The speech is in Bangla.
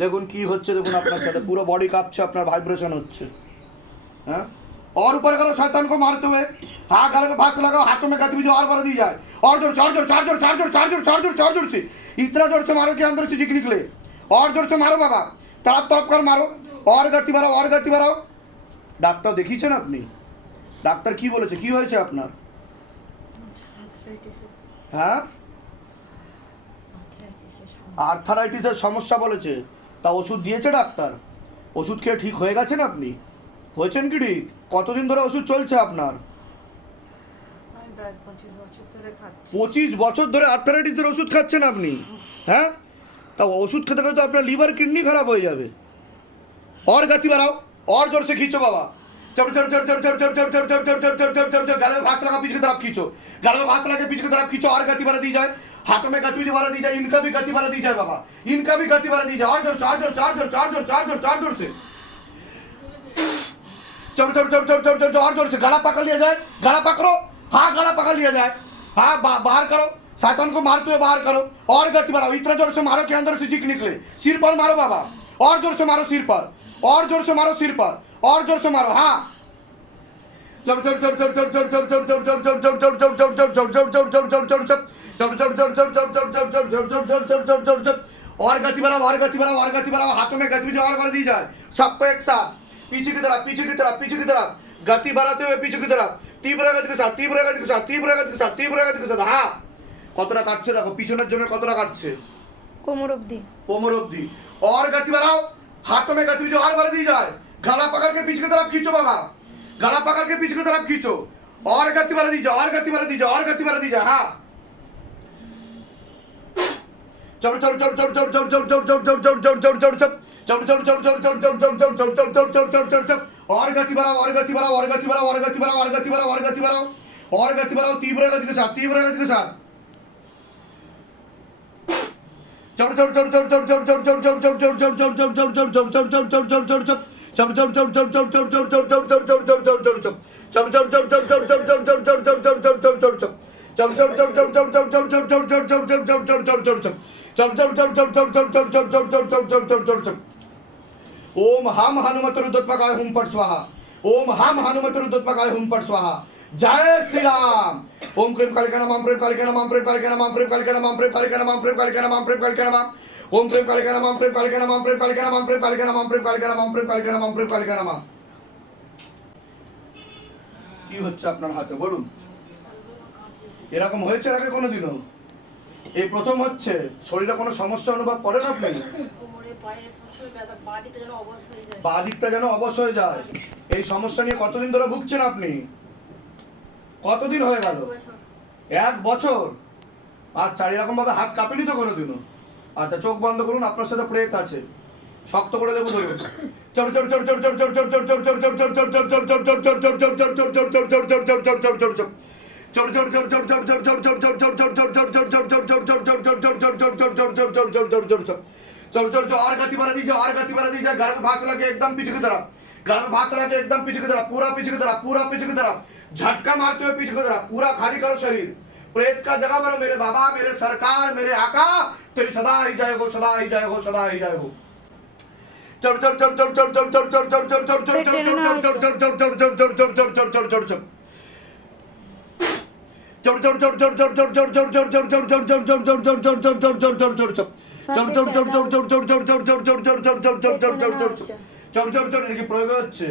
দেখুন কি হচ্ছে, দেখুন আপনার সাথে পুরো বডি কাঁপছে, আপনার ভাইব্রেশন হচ্ছে। हाँ और ऊपर करो शैतान को मारते हुए, हाँ गले में फांस लगाओ, हाथों में गतिविधि और बढ़ दी जाए, और जोर जोर से इतना जोर से मारो कि अंदर से चीख निकले, और जोर से मारो बाबा, तड़प तड़प कर मारो, और गति बढ़ाओ। ডাক্তার দেখিয়েছেন আপনি? ডাক্তার কি বলেছে, কি হয়েছে আপনার? হ্যাঁ আর্থারাইটিসের সমস্যা বলেছে, তা ওষুধ দিয়েছে ডাক্তার? ওষুধ খেয়ে ঠিক হয়ে গেছেন আপনি? হয়েছেন কি ঠিক? কতদিন ধরে ওষুধ চলছে আপনার? আমি প্রায় 25 বছর ধরে খাচ্ছি। 25 বছর ধরে আর্থারাইটিসের ওষুধ খাচ্ছেন আপনি? হ্যাঁ, তা ওষুধ খেতে খেতে তো আপনার লিভার কিডনি খারাপ হয়ে যাবে। और गति बढ़ाओ, और जोर से खींचो बाबा, चढ़ गले में भाग लगा पीछे की तरफ खींचो, गले में भाग लगा पीछे की तरफ खींचो, और गति बढ़ा दी जाए, हाथों में गति बढ़ा दी जाए, इनका भी गति बढ़ा दी जाए बाबा, इनका भी गति बढ़ा दी जाए, और जोर से चढ़ और जोर से गला पकड़ लिया जाए, गला पकड़ो, हाँ गला पकड़ लिया जाए, हाँ बाहर करो, शैतान को मारते हुए बाहर करो, और गति बढ़ाओ, इतना जोर से मारो कि अंदर से चीख निकले, सिर पर मारो बाबा, और जोर से मारो सिर पर, और जोर से मारो सिर पर, और जोर से मारो, हाँ और गति बढ़ाओ, हाथों में गतिविधि और बढ़ा दी जाए, सबको एक साथ पीछे की तरफ गति बढ़ाते हुए पीछे की तरफ, तीव्र गति के साथ, हाँ কতটা কাটছে দেখো, পিছনের জন্য কতটা কাটছে, কোমর অবধি। कोमर अवधि, और गति बढ़ाओ, हाथों में गतिविधि और बढ़ दी जाए, गला पकड़ के पीछे की तरफ खींचो बाबा, गला पकड़ के पीछे की तरफ खींचो, और गति बढ़ा दी जाए, हाँ और गति बढ़ाओ, तीव्र गति के साथ, ओम हम हनुमत रुद्रत्मकाय हुम फट स्वाहा, ओम हम हनुमत रुद्रत्मकाय हुम फट स्वाहा, जय श्री राम। ओम क्रीम कालिका नमः, प्रेम कालिका नमः, प्रेम कालिका नमः, प्रेम कालिका नमः, प्रेम कालिका नमः, प्रेम कालिका नमः, प्रेम कालिका नमः, ओम प्रेम कालिका नमः, प्रेम कालिका नमः, प्रेम कालिका नमः, प्रेम कालिका नमः, प्रेम कालिका नमः, प्रेम कालिका नमः, प्रेम कालिका नमः। কি হচ্ছে আপনার হাতে বলুন? এরকম হয়েছে আগে কোনোদিনও? এই প্রথম হচ্ছে? শরীরে কোনো সমস্যা অনুভব করেন আপনি? কোমরে পায়ে সবসময় ব্যথা, পা দিকটা যেন অবশ হয়ে যায়। বাঁ দিকটা যেন অবশ হয়ে যায়। এই সমস্যা নিয়ে কতদিন ধরে ভুগছেন আপনি? কতদিন হয়ে গেল? 1 বছর। আচ্ছা, এরকম ভাবে হাত কাঁপেনি তো কোনোদিনও? আচ্ছা, চোখ বন্ধ করুন, আপনার সাথে প্রেত আছে, শক্ত করে দেবো ধরুন। और गति बढ़ा दीजिए, घर में भाग लगे एकदम पीछे की तरफ, पूरा पीछे की तरफ, झटका मारते हुए पीछे की तरफ, पूरा खाली करो शरीर, प्रेत का जगह बनो मेरे बाबा, मेरे सरकार, मेरे आका, तेरी सदा ही जय हो, सदा ही जय हो, सदा ही जय हो। প্রয়োগ হচ্ছে।